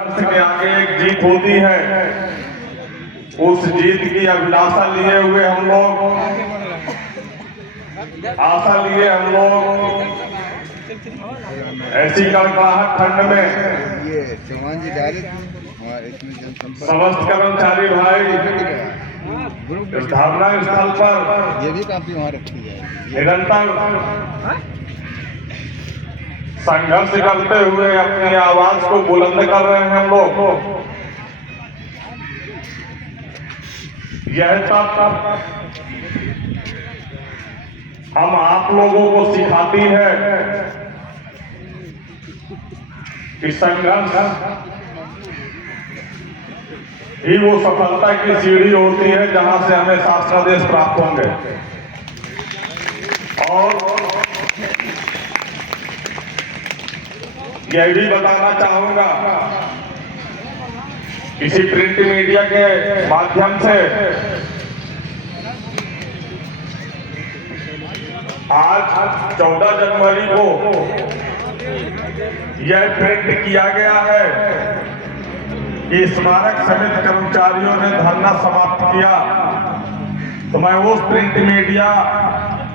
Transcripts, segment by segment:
संघर्ष के आगे एक जीत होती है। उस जीत की अभिलाषा लिए हुए हम लोग, आशा लिए हम लोग ऐसी कड़कड़ाहट ठंड में ये चौहान जी डायरेक्ट इसमें जनसंपर्क समस्त कर्मचारी भाई इस धरना स्थल पर ये भी काफी वहाँ रखी है। निरंतर संघर्ष करते हुए अपनी आवाज को बुलंद कर रहे हैं हम लोग। यह सब हम आप लोगों को सिखाती है कि संघर्ष ही वो सफलता की सीढ़ी होती है जहां से हमें शासनादेश प्राप्त होंगे। और यह भी बताना चाहूंगा, किसी प्रिंट मीडिया के माध्यम से आज 14 जनवरी को यह प्रिंट किया गया है कि स्मारक समिति कर्मचारियों ने धरना समाप्त किया। तो मैं उस प्रिंट मीडिया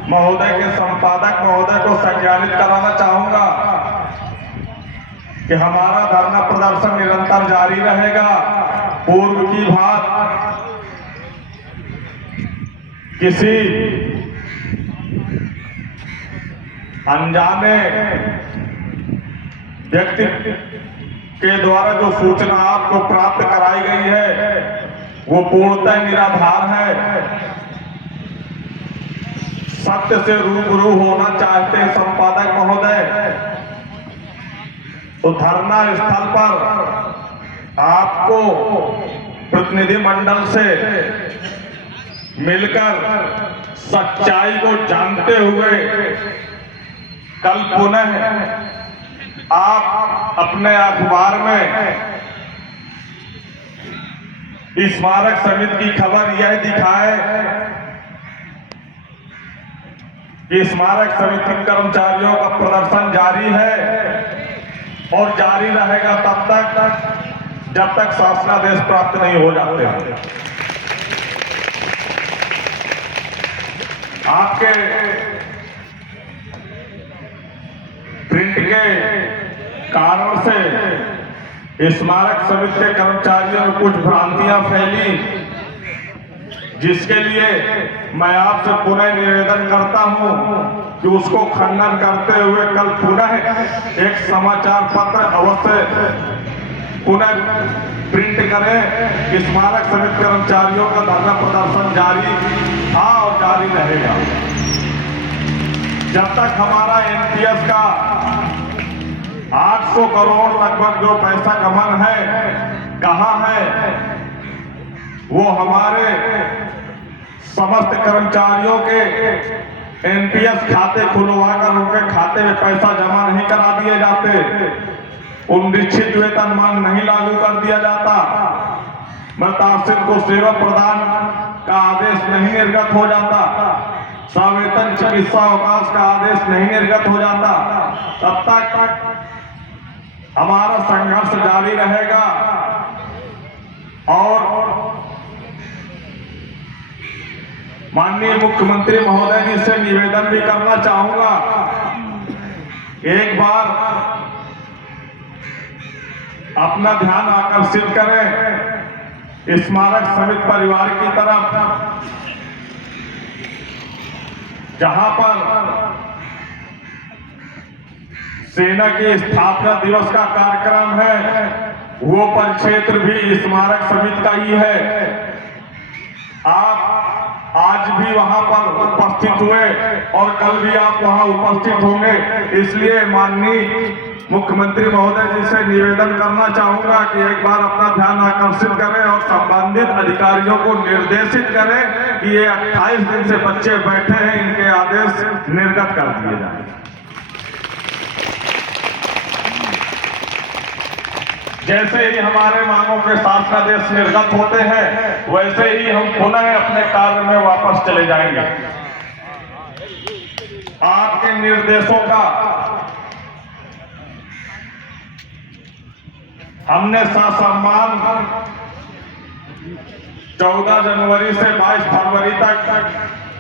महोदय के संपादक महोदय को संज्ञानित कराना चाहूंगा कि हमारा धरना प्रदर्शन निरंतर जारी रहेगा। पूर्व की बात किसी अनजाने व्यक्ति के द्वारा जो सूचना आपको प्राप्त कराई गई है वो पूर्णतः निराधार है। सत्य से रूबरू होना चाहते हैं संपादक महोदय, तो धरना स्थल पर आपको प्रतिनिधि मंडल से मिलकर सच्चाई को जानते हुए कल पुनः आप अपने अखबार में स्मारक समिति की खबर यह दिखाए कि स्मारक समिति कर्मचारियों का प्रदर्शन जारी है और जारी रहेगा तब तक जब तक शासनादेश प्राप्त नहीं हो जाते। आपके प्रिंट के कारण से स्मारक समिति के कर्मचारियों में कुछ भ्रांतियां फैली, जिसके लिए मैं आपसे पुनः निवेदन करता हूं कि उसको खंडन करते हुए कल पुनः एक समाचार पत्र अवश्य पुनः प्रिंट करें। स्मारक समिति कर्मचारियों का धरना प्रदर्शन जारी था और जारी रहेगा जब तक हमारा एनपीएस का 800 करोड़ लगभग जो पैसा गमन है कहां है, वो हमारे समस्त कर्मचारियों के एनपीएस खाते खुलवाकर उनके खाते में पैसा जमा नहीं करा दिए जाते, उननिश्चित वेतनमान नहीं लागू कर दिया जाता, मृताश्रित को सेवा प्रदान का आदेश नहीं निर्गत हो जाता, सवेतन चिकित्सा अवकाश का आदेश नहीं निर्गत हो जाता, तब तक हमारा संघर्ष जारी रहेगा। और माननीय मुख्यमंत्री महोदय जी से निवेदन भी करना चाहूंगा, एक बार अपना ध्यान आकर्षित करें स्मारक समिति परिवार की तरफ, जहां पर सेना की स्थापना दिवस का कार्यक्रम है, वो परिक्षेत्र भी स्मारक समिति का ही है। आप आज भी वहां पर उपस्थित हुए और कल भी आप वहां उपस्थित होंगे, इसलिए माननीय मुख्यमंत्री महोदय जी से निवेदन करना चाहूंगा कि एक बार अपना ध्यान आकर्षित करें और संबंधित अधिकारियों को निर्देशित करें कि ये 28 दिन से बच्चे बैठे हैं, इनके आदेश निर्गत कर दिए जाए। जैसे ही हमारे मांगों के शासनादेश निर्गत होते हैं वैसे ही हम पुनः अपने कार्य में वापस चले जाएंगे। आपके निर्देशों का हमने ससम्मान 14 जनवरी से 22 फरवरी तक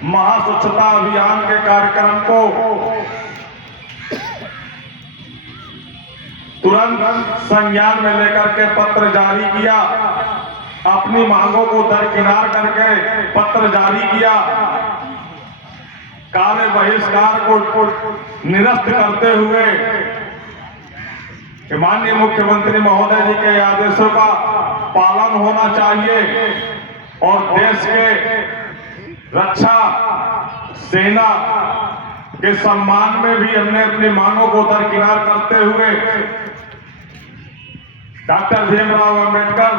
महास्वच्छता अभियान के कार्यक्रम को तुरंत संज्ञान में लेकर के पत्र जारी किया। अपनी मांगों को दरकिनार करके पत्र जारी किया। कार्य बहिष्कार को निरस्त करते हुए कि माननीय मुख्यमंत्री महोदय जी के आदेशों का पालन होना चाहिए और देश के रक्षा सेना के सम्मान में भी हमने अपनी मांगों को दरकिनार करते हुए डॉक्टर भीमराव अंबेडकर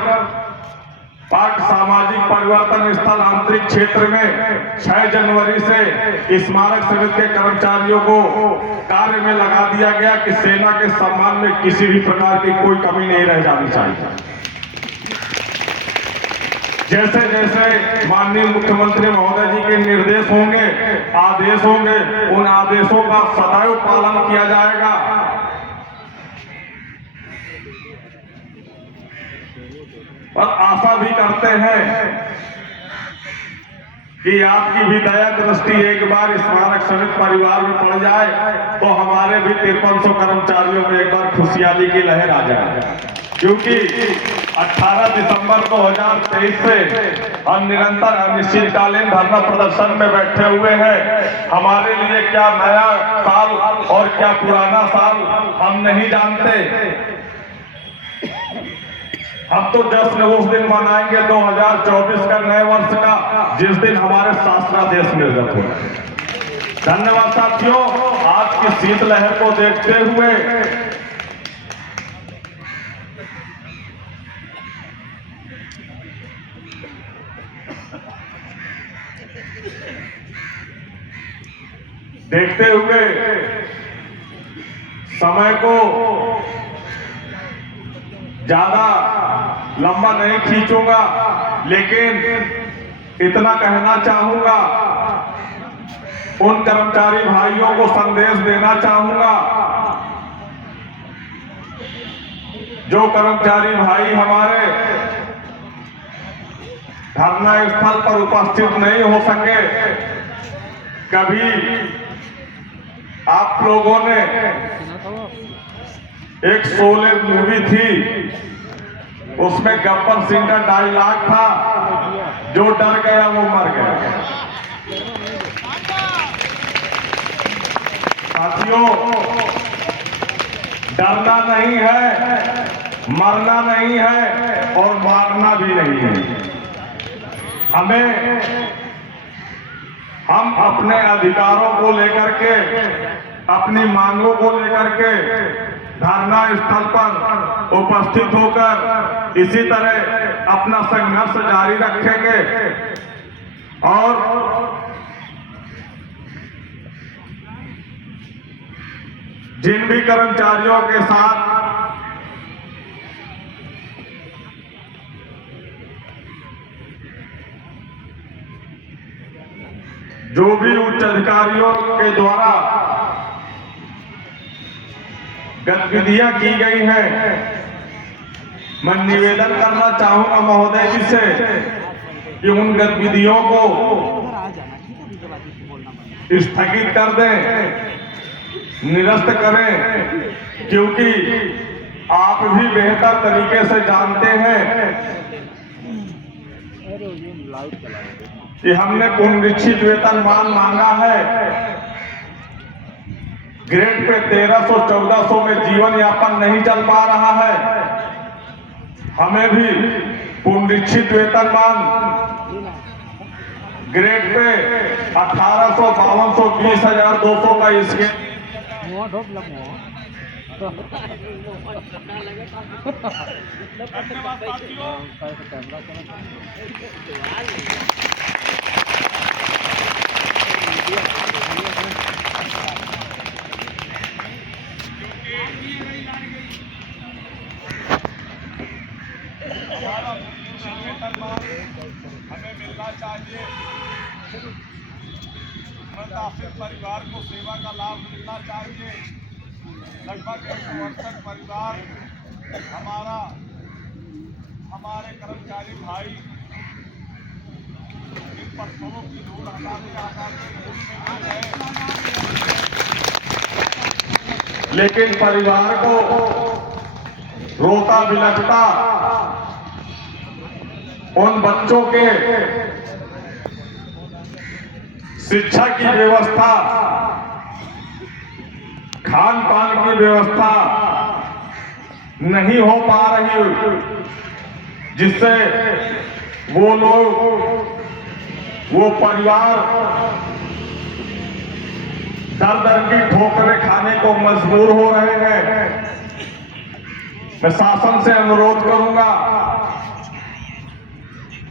पार्क सामाजिक परिवर्तन स्थल आंतरिक क्षेत्र में 6 जनवरी से स्मारक समिति के कर्मचारियों को कार्य में लगा दिया गया कि सेना के सम्मान में किसी भी प्रकार की कोई कमी नहीं रह जानी चाहिए। जैसे जैसे माननीय मुख्यमंत्री महोदय जी के निर्देश होंगे, आदेश होंगे, उन आदेशों का सदैव पालन किया जाएगा। और आशा भी करते हैं कि आपकी भी दया दृष्टि एक बार स्मारक समिति परिवार में पड़ जाए तो हमारे भी 5300 कर्मचारियों में एक बार खुशहाली की लहर आ जाए। क्योंकि 18 दिसंबर 2023 से हम निरंतर अनिश्चितकालीन धरना प्रदर्शन में बैठे हुए हैं। हमारे लिए क्या नया साल और क्या पुराना साल हम नहीं जानते। हम तो जश्न उस दिन मनाएंगे 2024 का नए वर्ष का जिस दिन हमारे शासनादेश निर्गत हो। धन्यवाद साथियों। आज की शीतलहर को देखते हुए समय को ज्यादा लंबा नहीं खींचूंगा, लेकिन इतना कहना चाहूंगा, उन कर्मचारी भाइयों को संदेश देना चाहूंगा जो कर्मचारी भाई हमारे धरना स्थल पर उपस्थित नहीं हो सके। कभी आप लोगों ने एक शोले मूवी थी, उसमें गब्बर सिंह का डायलॉग था, जो डर गया वो मर गया। साथियों, डरना नहीं है, मरना नहीं है और मारना भी नहीं है। हम अपने अधिकारों को लेकर के, अपनी मांगों को लेकर के धरना स्थल पर उपस्थित होकर इसी तरह अपना संघर्ष जारी रखेंगे। और जिन भी कर्मचारियों के साथ जो भी उच्च अधिकारियों के द्वारा गतिविधियां की गई हैं, मैं निवेदन करना चाहूंगा महोदय जी से कि उन गतिविधियों को स्थगित कर दें, निरस्त करें। क्योंकि आप भी बेहतर तरीके से जानते हैं कि हमने पुनरीक्षित वेतनमान मांगा है। ग्रेड पे 1300-1400 में जीवन यापन नहीं चल पा रहा है। हमें भी पुनरीक्षित वेतनमान ग्रेड पे 1800, 5200, 20,200 का इसके हमें मिलना चाहिए। मुतासिर परिवार को सेवा का लाभ मिलना चाहिए। लगभग 168 परिवार हमारे कर्मचारी भाई इन पत्थरों की धूल लेकिन परिवार को रोता बिलखता उन बच्चों के शिक्षा की व्यवस्था, खान पान की व्यवस्था नहीं हो पा रही, जिससे वो लोग, वो परिवार दर दर की ठोकरें खाने को मजबूर हो रहे हैं। मैं शासन से अनुरोध करूंगा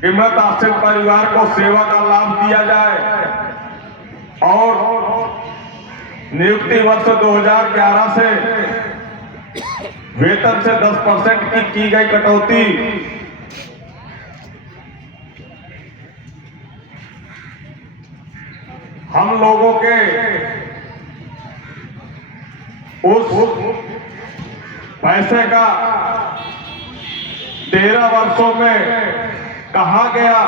कि मृत आश्रित परिवार को सेवा का लाभ दिया जाए और नियुक्ति वर्ष 2011 से वेतन से 10% की गई कटौती हम लोगों के उस पैसे का 13 वर्षों में कहां गया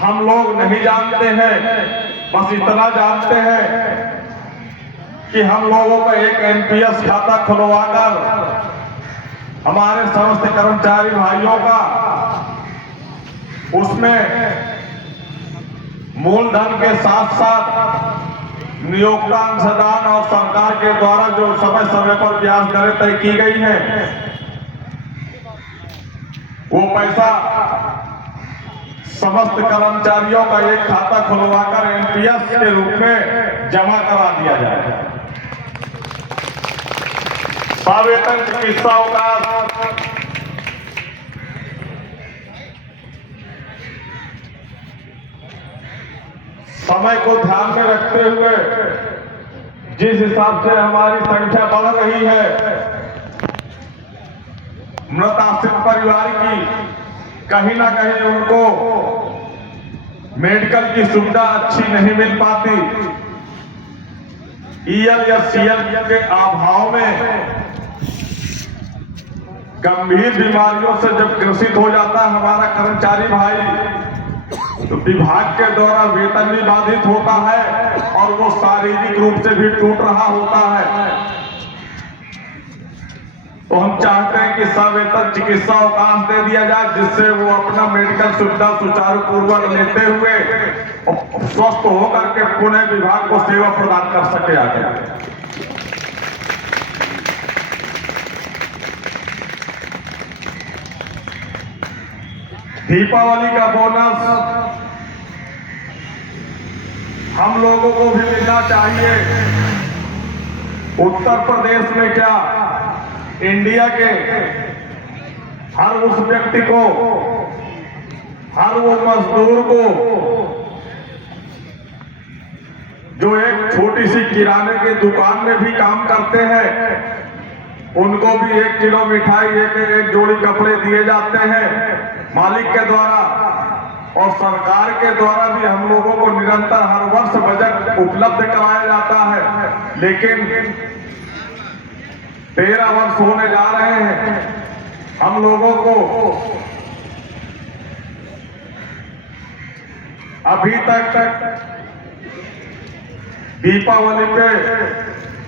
हम लोग नहीं जानते हैं। बस इतना जानते हैं कि हम लोगों का एक एनपीएस खाता खुलवाकर हमारे समस्त कर्मचारी भाइयों का उसमें मूलधन के साथ साथ नियोक्ता अंशदान और सरकार के द्वारा जो समय समय पर ब्याज दरें तय की गई हैं, वो पैसा समस्त कर्मचारियों का एक खाता खुलवाकर एनपीएस के रूप में जमा करा दिया जाए। सवेतन चिकित्सा अवकाश समय को ध्यान में रखते हुए जिस हिसाब से हमारी संख्या बढ़ रही है, मृत आश्रित परिवार की कहीं ना कहीं उनको मेडिकल की सुविधा अच्छी नहीं मिल पाती। ईएल या सीएल के अभाव में गंभीर बीमारियों से जब ग्रसित हो जाता है हमारा कर्मचारी भाई, तो विभाग के द्वारा वेतन भी बाधित होता है और वो शारीरिक रूप से भी टूट रहा होता है। तो हम चाहते हैं कि सवेतन चिकित्सा अवकाश दे दिया जाए, जिससे वो अपना मेडिकल सुविधा सुचारू पूर्वक लेते हुए स्वस्थ होकर के पुनः विभाग को सेवा प्रदान कर सके आगे। दीपावली का बोनस हम लोगों को भी मिलना चाहिए। उत्तर प्रदेश में क्या, इंडिया के हर उस व्यक्ति को, हर वो मजदूर को जो एक छोटी सी किराने की दुकान में भी काम करते हैं, उनको भी 1 किलो मिठाई, एक जोड़ी कपड़े दिए जाते हैं मालिक के द्वारा, और सरकार के द्वारा भी हम लोगों को निरंतर हर वर्ष बजट उपलब्ध कराया जाता है। लेकिन 13 वर्ष होने जा रहे हैं, हम लोगों को अभी तक दीपावली पे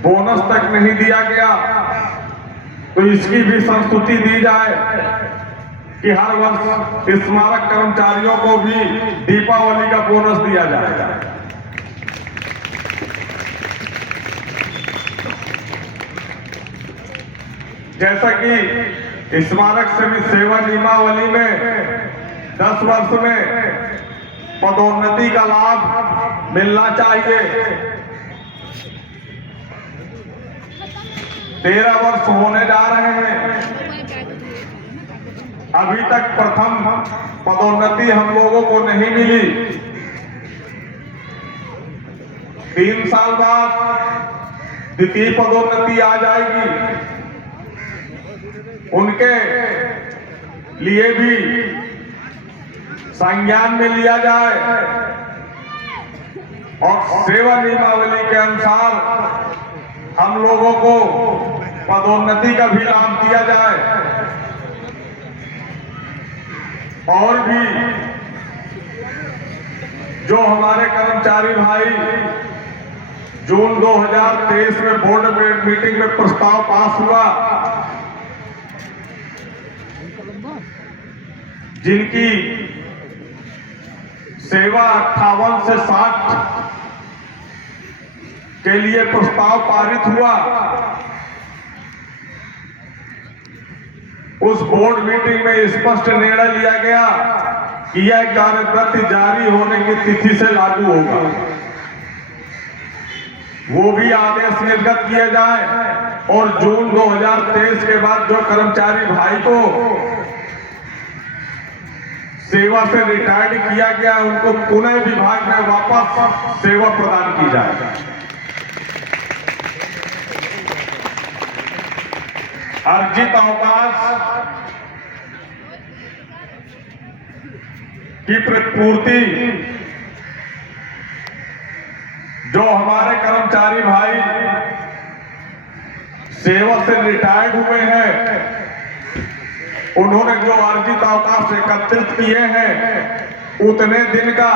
बोनस तक नहीं दिया गया। तो इसकी भी संस्तुति दी जाए कि हर वर्ष स्मारक कर्मचारियों को भी दीपावली का बोनस दिया जाएगा। जैसा कि स्मारक सेवा नियमावली में 10 वर्ष में पदोन्नति का लाभ मिलना चाहिए। 13 वर्ष होने जा रहे हैं, अभी तक प्रथम पदोन्नति हम लोगों को नहीं मिली। 3 साल बाद द्वितीय पदोन्नति आ जाएगी, उनके लिए भी संज्ञान में लिया जाए और सेवा नियमावली के अनुसार हम लोगों को पदोन्नति का भी लाभ दिया जाए और भी जो हमारे कर्मचारी भाई जून 2023 में बोर्ड मीटिंग में प्रस्ताव पास हुआ, जिनकी सेवा 58 से 60 के लिए प्रस्ताव पारित हुआ, उस बोर्ड मीटिंग में स्पष्ट निर्णय लिया गया कि यह कार्यवृत्ति जारी होने की तिथि से लागू होगा। वो भी आदेश निर्गत किए जाए और जून 2023 के बाद जो कर्मचारी भाई को सेवा से रिटायर्ड किया गया उनको पुनः विभाग में वापस सेवा प्रदान की जाए। अर्जित अवकाश की प्रतिपूर्ति जो हमारे कर्मचारी भाई सेवा से रिटायर्ड हुए हैं, उन्होंने जो अर्जित अवकाश एकत्रित किए हैं उतने दिन का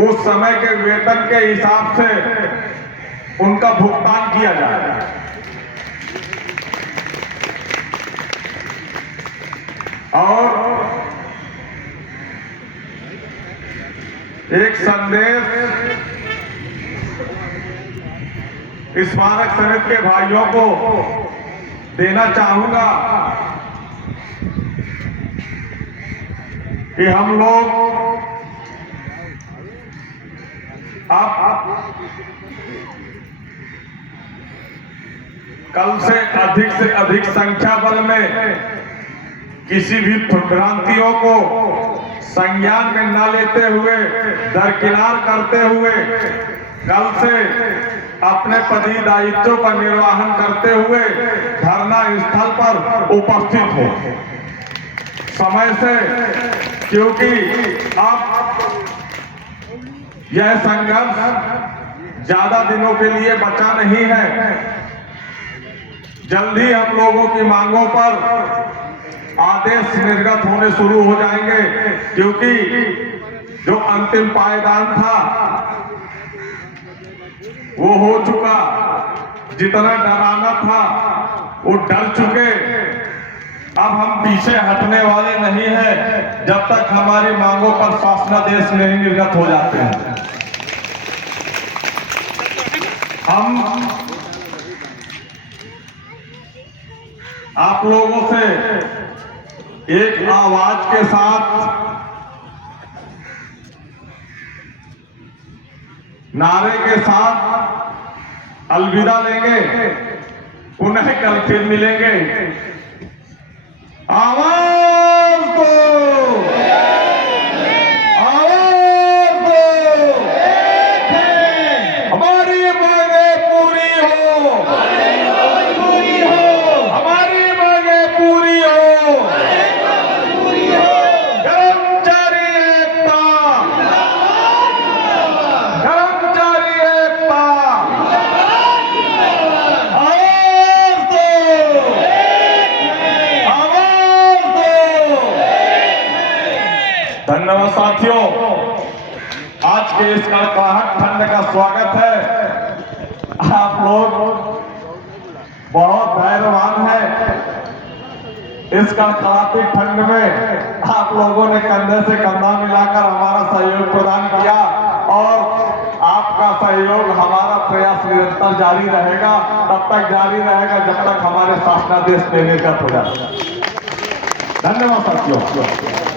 उस समय के वेतन के हिसाब से उनका भुगतान किया जाए। और एक संदेश स्मारक समिति के भाइयों को देना चाहूंगा कि हम लोग अब कल से अधिक संख्या बल में किसी भी भ्रांतियों को संज्ञान में न लेते हुए, दरकिनार करते हुए कल से अपने पदी दायित्वों का निर्वहन करते हुए धरना स्थल पर उपस्थित हो समय से, क्योंकि अब यह संघर्ष ज्यादा दिनों के लिए बचा नहीं है। जल्दी हम लोगों की मांगों पर आदेश निर्गत होने शुरू हो जाएंगे, क्योंकि जो अंतिम पायदान था वो हो चुका। जितना डराना था वो डर चुके। अब हम पीछे हटने वाले नहीं हैं जब तक हमारी मांगों पर शासनादेश नहीं निर्गत हो जाते हैं। हम आप लोगों से एक आवाज के साथ, नारे के साथ अलविदा लेंगे। पुनः कल फिर मिलेंगे। आवाज दो, आवाज दो, हमारी मांगे पूरी हो, हमारी मांगे पूरी हो। कर्मचारी एकता, कर्मचारी एकता, आवाज दो, आवाज दो। धन्यवाद साथियों, आज के इस कड़कड़ाहट ठंड का स्वागत है। आप लोग बहुत धैर्यवान हैं। इस कड़कड़ाती ठंड में आप लोगों ने कंधे से कंधा मिलाकर हमारा सहयोग प्रदान किया और आपका सहयोग, हमारा प्रयास निरंतर जारी रहेगा। तब तक जारी रहेगा जब तक हमारे शासनादेश निर्गत हो जाए। धन्यवाद साथियों।